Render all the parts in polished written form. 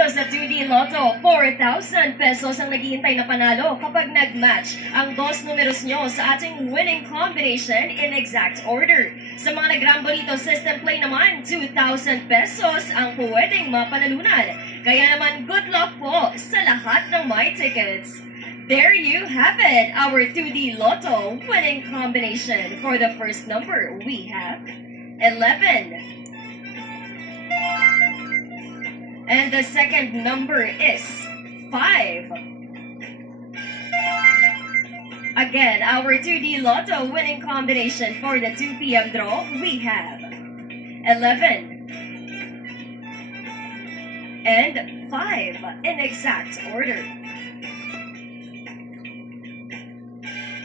Sa 2D Lotto, 4,000 pesos ang naghihintay na panalo kapag nag-match ang dos numeros nyo sa ating winning combination in exact order. Sa mga nag-Rambolito System Play naman, 2,000 pesos ang pwedeng mapanalunan. Kaya naman, good luck po sa lahat ng may tickets. There you have it, our 2D Lotto winning combination. For the first number, we have 11. And the second number is 5. Again, our 2D Lotto winning combination for the 2 p.m. draw, we have 11 and 5 in exact order.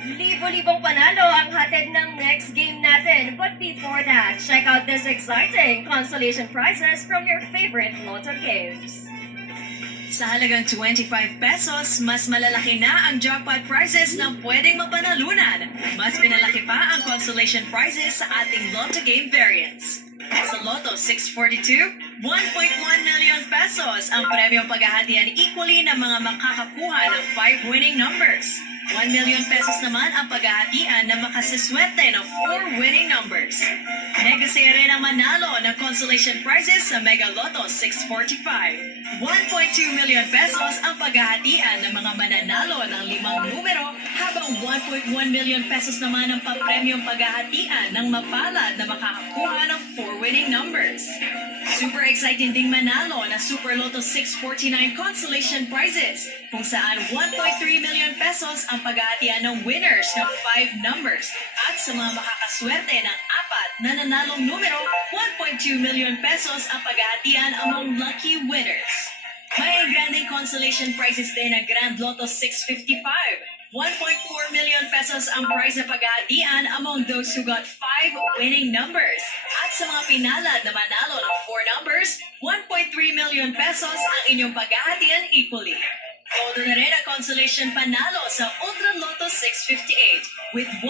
Libo-libong panalo ang hatid ng next game natin. But before that, check out this exciting consolation prizes from your favorite Lotto games. Sa halagang 25 pesos, mas malalaki na ang jackpot prizes na pwedeng mapanalunan. Mas pinalaki pa ang consolation prizes sa ating Lotto game variants. Sa Lotto 642, 1.1 million pesos ang premyong paghahatian equally ng mga makakakuha ng 5 winning numbers. 1 million pesos naman ang paghahatian na makasiswerte ng 4 winning numbers. Mega saya rin ang manalo ng consolation prizes sa Mega Lotto 645. 1.2 million pesos ang paghahatian ng mga mananalo ng 5 numero habang 1.1 million pesos naman ang papremyong paghahatian ng mapalad na makakakuha ng 4 winning numbers. Super exciting ding manalo na Super Lotto 649 consolation prizes kung saan 1.3 million pesos ang paghahatian ng winners ng 5 numbers at sa mga makakaswerte ng 4 na nanalong numero, 1.2 million pesos ang paghahatian among lucky winners. May granding consolation prizes din ng Grand Lotto 655. 1.4 million pesos ang prize na paghahatian among those who got 5 winning numbers. At sa mga pinalad na manalo ng 4 numbers, 1.3 million pesos ang inyong paghahatian equally. Todo na rin ang consolation panalo sa Ultra Lotto 658 with 1.5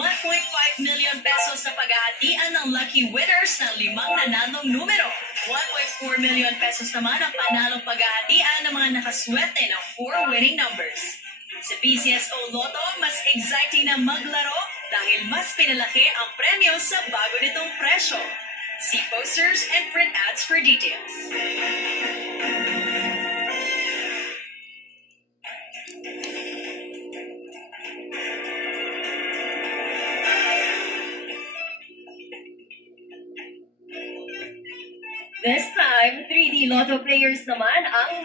million pesos na paghahatian ng lucky winners ng 5 nanalong numero. 1.4 million pesos naman ang panalong paghahatian ng mga nakaswerte ng 4 winning numbers. Sa PCSO Lotto, mas exciting na maglaro dahil mas pinalaki ang premyo sa bago nitong presyo. See posters and print ads for details. This time, 3D Lotto players naman ang